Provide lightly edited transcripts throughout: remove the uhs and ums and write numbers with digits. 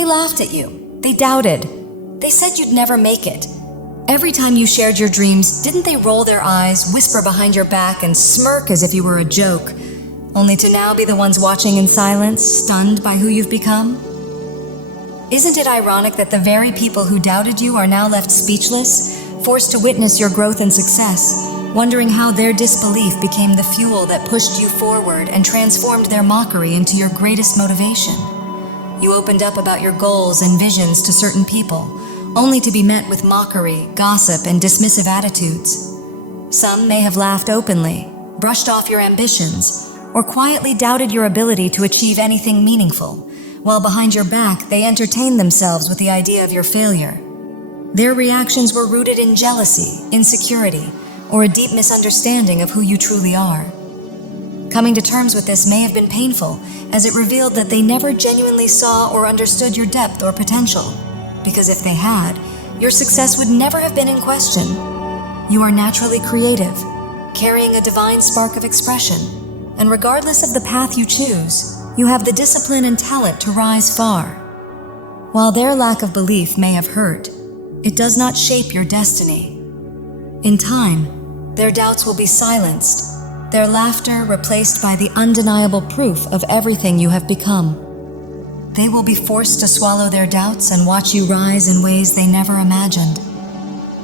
They laughed at you. They doubted. They said you'd never make it. Every time you shared your dreams, didn't they roll their eyes, whisper behind your back, and smirk as if you were a joke, only to now be the ones watching in silence, stunned by who you've become? Isn't it ironic that the very people who doubted you are now left speechless, forced to witness your growth and success, wondering how their disbelief became the fuel that pushed you forward and transformed their mockery into your greatest motivation? You opened up about your goals and visions to certain people, only to be met with mockery, gossip, and dismissive attitudes. Some may have laughed openly, brushed off your ambitions, or quietly doubted your ability to achieve anything meaningful, while behind your back they entertained themselves with the idea of your failure. Their reactions were rooted in jealousy, insecurity, or a deep misunderstanding of who you truly are. Coming to terms with this may have been painful, as it revealed that they never genuinely saw or understood your depth or potential, because if they had, your success would never have been in question. You are naturally creative, carrying a divine spark of expression, and regardless of the path you choose, you have the discipline and talent to rise far. While their lack of belief may have hurt, it does not shape your destiny. In time, their doubts will be silenced, their laughter replaced by the undeniable proof of everything you have become. They will be forced to swallow their doubts and watch you rise in ways they never imagined.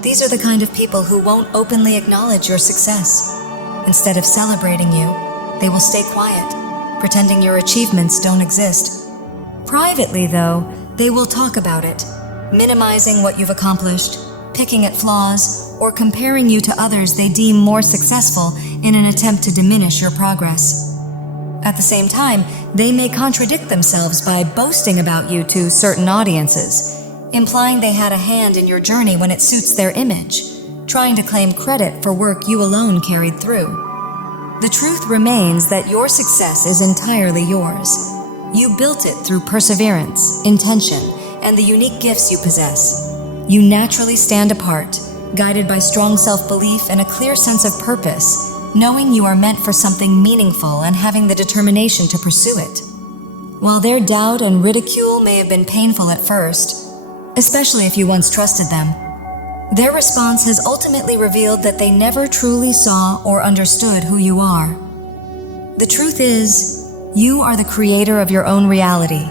These are the kind of people who won't openly acknowledge your success. Instead of celebrating you, they will stay quiet, pretending your achievements don't exist. Privately, though, they will talk about it, minimizing what you've accomplished, picking at flaws, or comparing you to others they deem more successful in an attempt to diminish your progress. At the same time, they may contradict themselves by boasting about you to certain audiences, implying they had a hand in your journey when it suits their image, trying to claim credit for work you alone carried through. The truth remains that your success is entirely yours. You built it through perseverance, intention, and the unique gifts you possess. You naturally stand apart, guided by strong self-belief and a clear sense of purpose, knowing you are meant for something meaningful and having the determination to pursue it. While their doubt and ridicule may have been painful at first, especially if you once trusted them, their response has ultimately revealed that they never truly saw or understood who you are. The truth is, you are the creator of your own reality.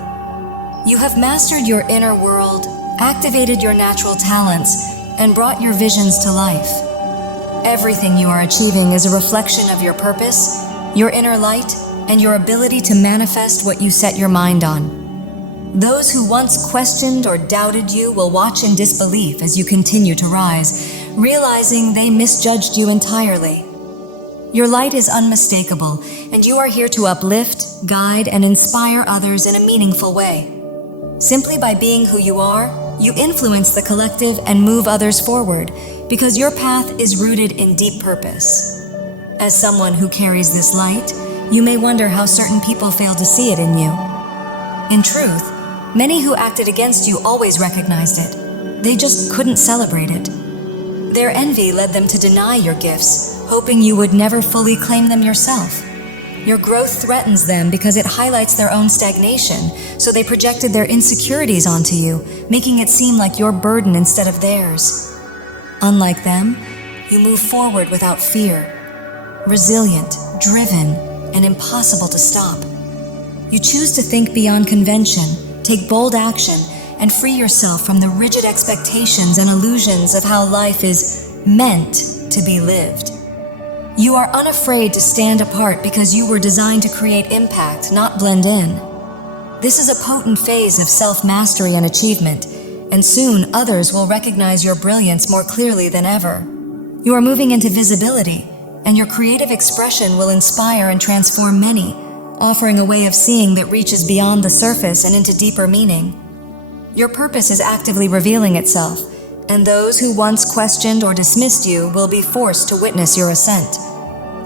You have mastered your inner world, activated your natural talents, and brought your visions to life. Everything you are achieving is a reflection of your purpose, your inner light, and your ability to manifest what you set your mind on. Those who once questioned or doubted you will watch in disbelief as you continue to rise, realizing they misjudged you entirely. Your light is unmistakable, and you are here to uplift, guide, and inspire others in a meaningful way. Simply by being who you are, you influence the collective and move others forward, because your path is rooted in deep purpose. As someone who carries this light, you may wonder how certain people fail to see it in you. In truth, many who acted against you always recognized it. They just couldn't celebrate it. Their envy led them to deny your gifts, hoping you would never fully claim them yourself. Your growth threatens them because it highlights their own stagnation, so they projected their insecurities onto you, making it seem like your burden instead of theirs. Unlike them, you move forward without fear, resilient, driven, and impossible to stop. You choose to think beyond convention, take bold action, and free yourself from the rigid expectations and illusions of how life is meant to be lived. You are unafraid to stand apart because you were designed to create impact, not blend in. This is a potent phase of self-mastery and achievement, and soon others will recognize your brilliance more clearly than ever. You are moving into visibility, and your creative expression will inspire and transform many, offering a way of seeing that reaches beyond the surface and into deeper meaning. Your purpose is actively revealing itself, and those who once questioned or dismissed you will be forced to witness your ascent.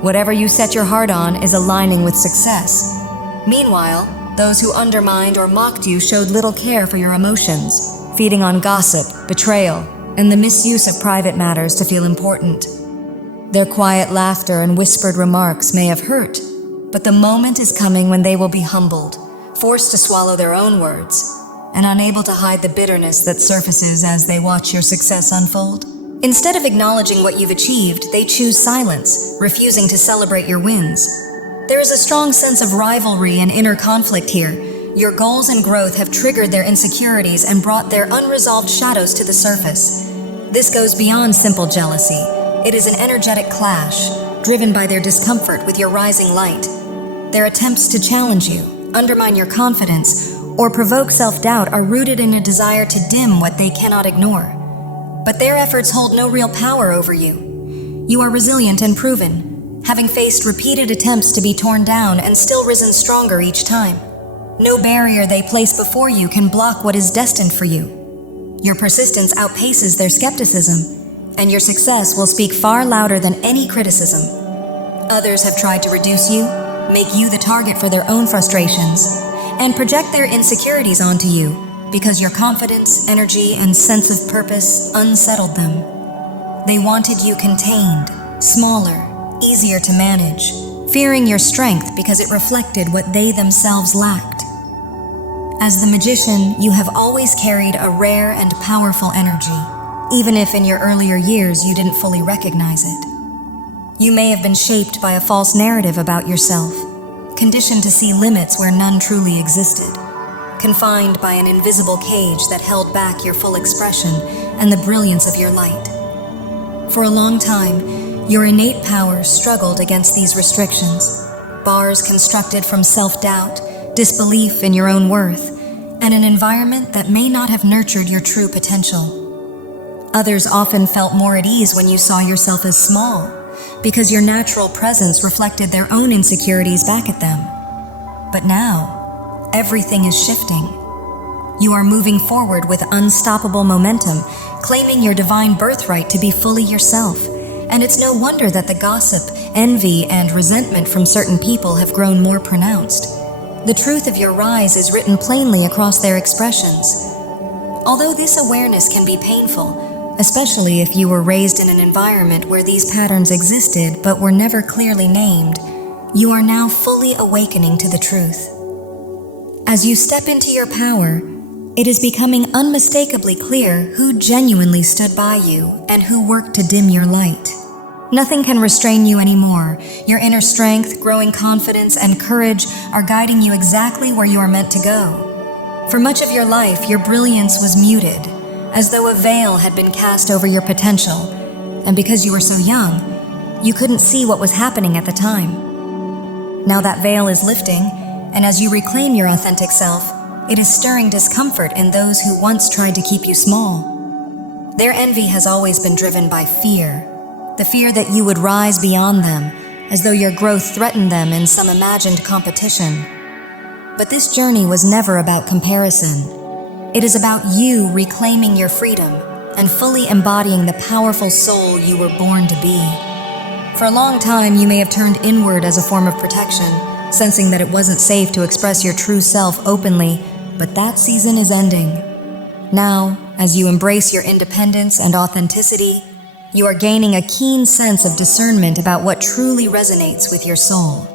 Whatever you set your heart on is aligning with success. Meanwhile, those who undermined or mocked you showed little care for your emotions, feeding on gossip, betrayal, and the misuse of private matters to feel important. Their quiet laughter and whispered remarks may have hurt, but the moment is coming when they will be humbled, forced to swallow their own words, and unable to hide the bitterness that surfaces as they watch your success unfold. Instead of acknowledging what you've achieved, they choose silence, refusing to celebrate your wins. There is a strong sense of rivalry and inner conflict here. Your goals and growth have triggered their insecurities and brought their unresolved shadows to the surface. This goes beyond simple jealousy. It is an energetic clash, driven by their discomfort with your rising light. Their attempts to challenge you, undermine your confidence, or provoke self-doubt are rooted in a desire to dim what they cannot ignore. But their efforts hold no real power over you. You are resilient and proven, having faced repeated attempts to be torn down and still risen stronger each time. No barrier they place before you can block what is destined for you. Your persistence outpaces their skepticism, and your success will speak far louder than any criticism. Others have tried to reduce you, make you the target for their own frustrations, and project their insecurities onto you because your confidence, energy, and sense of purpose unsettled them. They wanted you contained, smaller, easier to manage, fearing your strength because it reflected what they themselves lacked. As the magician, you have always carried a rare and powerful energy, even if in your earlier years you didn't fully recognize it. You may have been shaped by a false narrative about yourself, conditioned to see limits where none truly existed, confined by an invisible cage that held back your full expression and the brilliance of your light. For a long time, your innate power struggled against these restrictions, bars constructed from self-doubt, disbelief in your own worth, and an environment that may not have nurtured your true potential. Others often felt more at ease when you saw yourself as small, because your natural presence reflected their own insecurities back at them. But now, everything is shifting. You are moving forward with unstoppable momentum, claiming your divine birthright to be fully yourself. And it's no wonder that the gossip, envy, and resentment from certain people have grown more pronounced. The truth of your rise is written plainly across their expressions. Although this awareness can be painful, especially if you were raised in an environment where these patterns existed but were never clearly named, you are now fully awakening to the truth. As you step into your power, it is becoming unmistakably clear who genuinely stood by you and who worked to dim your light. Nothing can restrain you anymore. Your inner strength, growing confidence, and courage are guiding you exactly where you are meant to go. For much of your life, your brilliance was muted, as though a veil had been cast over your potential, and because you were so young, you couldn't see what was happening at the time. Now that veil is lifting, and as you reclaim your authentic self, it is stirring discomfort in those who once tried to keep you small. Their envy has always been driven by fear, the fear that you would rise beyond them, as though your growth threatened them in some imagined competition. But this journey was never about comparison. It is about you reclaiming your freedom and fully embodying the powerful soul you were born to be. For a long time, you may have turned inward as a form of protection, sensing that it wasn't safe to express your true self openly, but that season is ending. Now, as you embrace your independence and authenticity, you are gaining a keen sense of discernment about what truly resonates with your soul.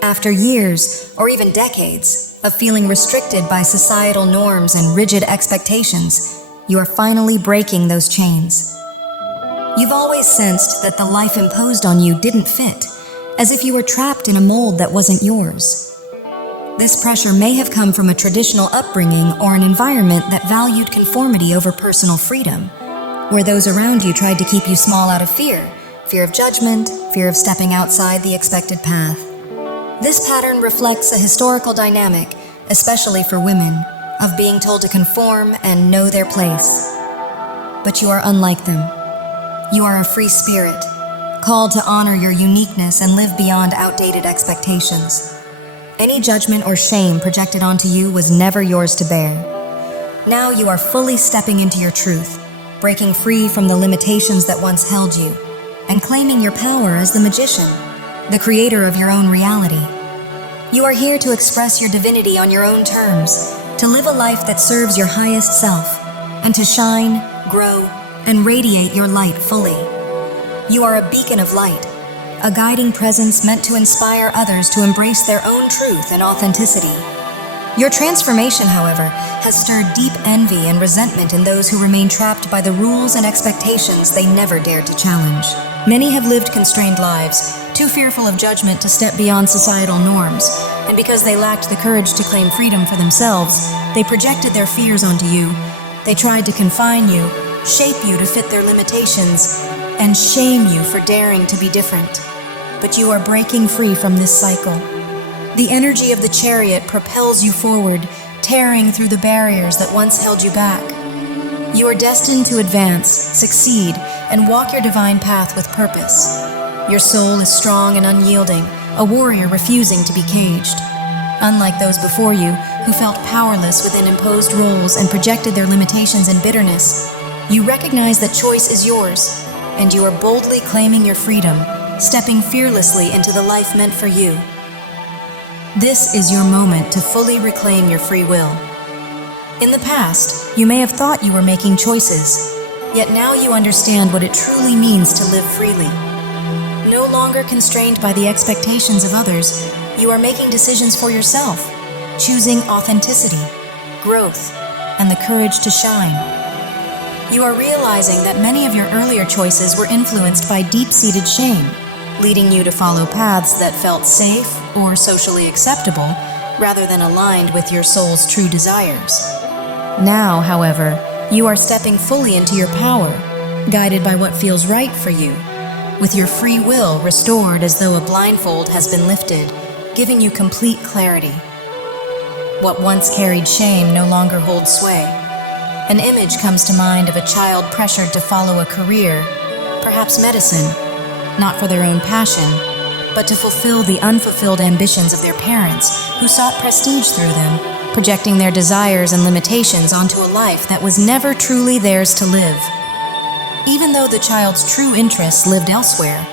After years, or even decades, of feeling restricted by societal norms and rigid expectations, you are finally breaking those chains. You've always sensed that the life imposed on you didn't fit, as if you were trapped in a mold that wasn't yours. This pressure may have come from a traditional upbringing or an environment that valued conformity over personal freedom, where those around you tried to keep you small out of fear of judgment, fear of stepping outside the expected path. This pattern reflects a historical dynamic, especially for women, of being told to conform and know their place. But you are unlike them. You are a free spirit, called to honor your uniqueness and live beyond outdated expectations. Any judgment or shame projected onto you was never yours to bear. Now you are fully stepping into your truth, breaking free from the limitations that once held you, and claiming your power as the magician, the creator of your own reality. You are here to express your divinity on your own terms, to live a life that serves your highest self, and to shine, grow, and radiate your light fully. You are a beacon of light, a guiding presence meant to inspire others to embrace their own truth and authenticity. Your transformation, however, has stirred deep envy and resentment in those who remain trapped by the rules and expectations they never dared to challenge. Many have lived constrained lives, too fearful of judgment to step beyond societal norms, and because they lacked the courage to claim freedom for themselves, they projected their fears onto you. They tried to confine you, shape you to fit their limitations, and shame you for daring to be different. But you are breaking free from this cycle. The energy of the chariot propels you forward, tearing through the barriers that once held you back. You are destined to advance, succeed, and walk your divine path with purpose. Your soul is strong and unyielding, a warrior refusing to be caged. Unlike those before you, who felt powerless within imposed roles and projected their limitations in bitterness, you recognize that choice is yours, and you are boldly claiming your freedom, stepping fearlessly into the life meant for you. This is your moment to fully reclaim your free will. In the past, you may have thought you were making choices, yet now you understand what it truly means to live freely. No longer constrained by the expectations of others, you are making decisions for yourself, choosing authenticity, growth, and the courage to shine. You are realizing that many of your earlier choices were influenced by deep-seated shame, leading you to follow paths that felt safe or socially acceptable rather than aligned with your soul's true desires. Now, however, you are stepping fully into your power, guided by what feels right for you, with your free will restored as though a blindfold has been lifted, giving you complete clarity. What once carried shame no longer holds sway. An image comes to mind of a child pressured to follow a career, perhaps medicine, not for their own passion, but to fulfill the unfulfilled ambitions of their parents, who sought prestige through them, projecting their desires and limitations onto a life that was never truly theirs to live. Even though the child's true interests lived elsewhere,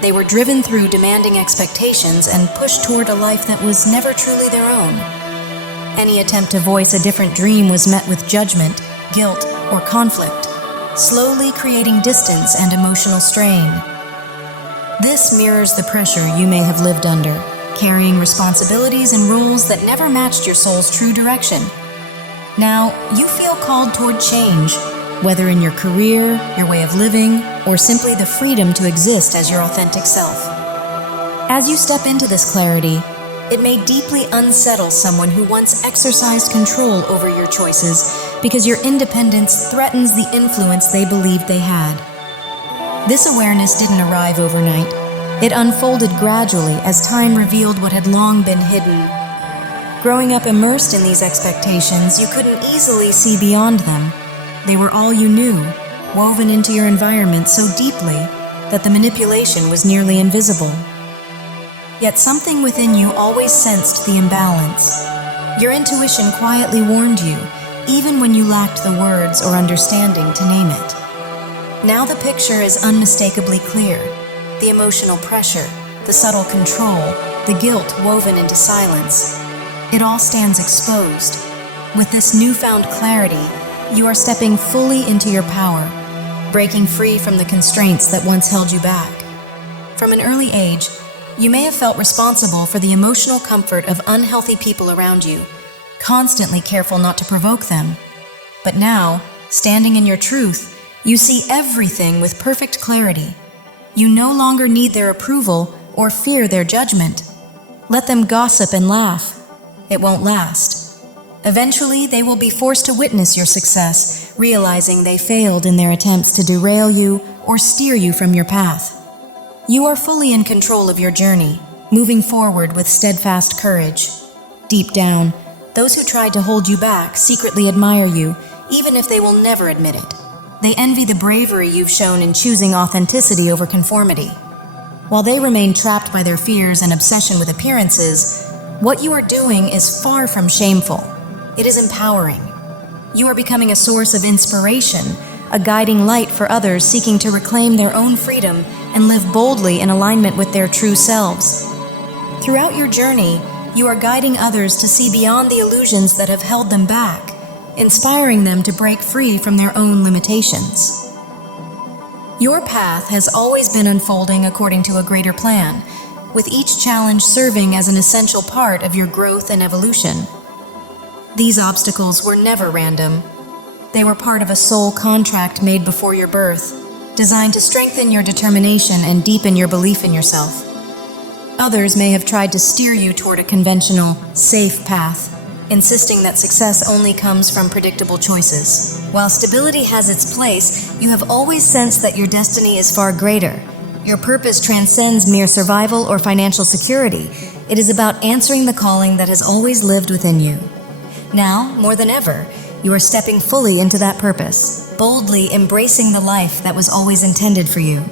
they were driven through demanding expectations and pushed toward a life that was never truly their own. Any attempt to voice a different dream was met with judgment, guilt, or conflict, slowly creating distance and emotional strain. This mirrors the pressure you may have lived under, carrying responsibilities and roles that never matched your soul's true direction. Now, you feel called toward change, whether in your career, your way of living, or simply the freedom to exist as your authentic self. As you step into this clarity, it may deeply unsettle someone who once exercised control over your choices because your independence threatens the influence they believed they had. This awareness didn't arrive overnight. It unfolded gradually as time revealed what had long been hidden. Growing up immersed in these expectations, you couldn't easily see beyond them. They were all you knew, woven into your environment so deeply that the manipulation was nearly invisible. Yet something within you always sensed the imbalance. Your intuition quietly warned you, even when you lacked the words or understanding to name it. Now the picture is unmistakably clear. The emotional pressure, the subtle control, the guilt woven into silence. It all stands exposed. With this newfound clarity, you are stepping fully into your power, breaking free from the constraints that once held you back. From an early age, you may have felt responsible for the emotional comfort of unhealthy people around you, constantly careful not to provoke them. But now, standing in your truth, you see everything with perfect clarity. You no longer need their approval or fear their judgment. Let them gossip and laugh. It won't last. Eventually, they will be forced to witness your success, realizing they failed in their attempts to derail you or steer you from your path. You are fully in control of your journey, moving forward with steadfast courage. Deep down, those who tried to hold you back secretly admire you, even if they will never admit it. They envy the bravery you've shown in choosing authenticity over conformity. While they remain trapped by their fears and obsession with appearances, what you are doing is far from shameful. It is empowering. You are becoming a source of inspiration, a guiding light for others seeking to reclaim their own freedom and live boldly in alignment with their true selves. Throughout your journey, you are guiding others to see beyond the illusions that have held them back, inspiring them to break free from their own limitations. Your path has always been unfolding according to a greater plan, with each challenge serving as an essential part of your growth and evolution. These obstacles were never random. They were part of a soul contract made before your birth, designed to strengthen your determination and deepen your belief in yourself. Others may have tried to steer you toward a conventional, safe path, insisting that success only comes from predictable choices. While stability has its place, you have always sensed that your destiny is far greater. Your purpose transcends mere survival or financial security. It is about answering the calling that has always lived within you. Now, more than ever, you are stepping fully into that purpose, boldly embracing the life that was always intended for you.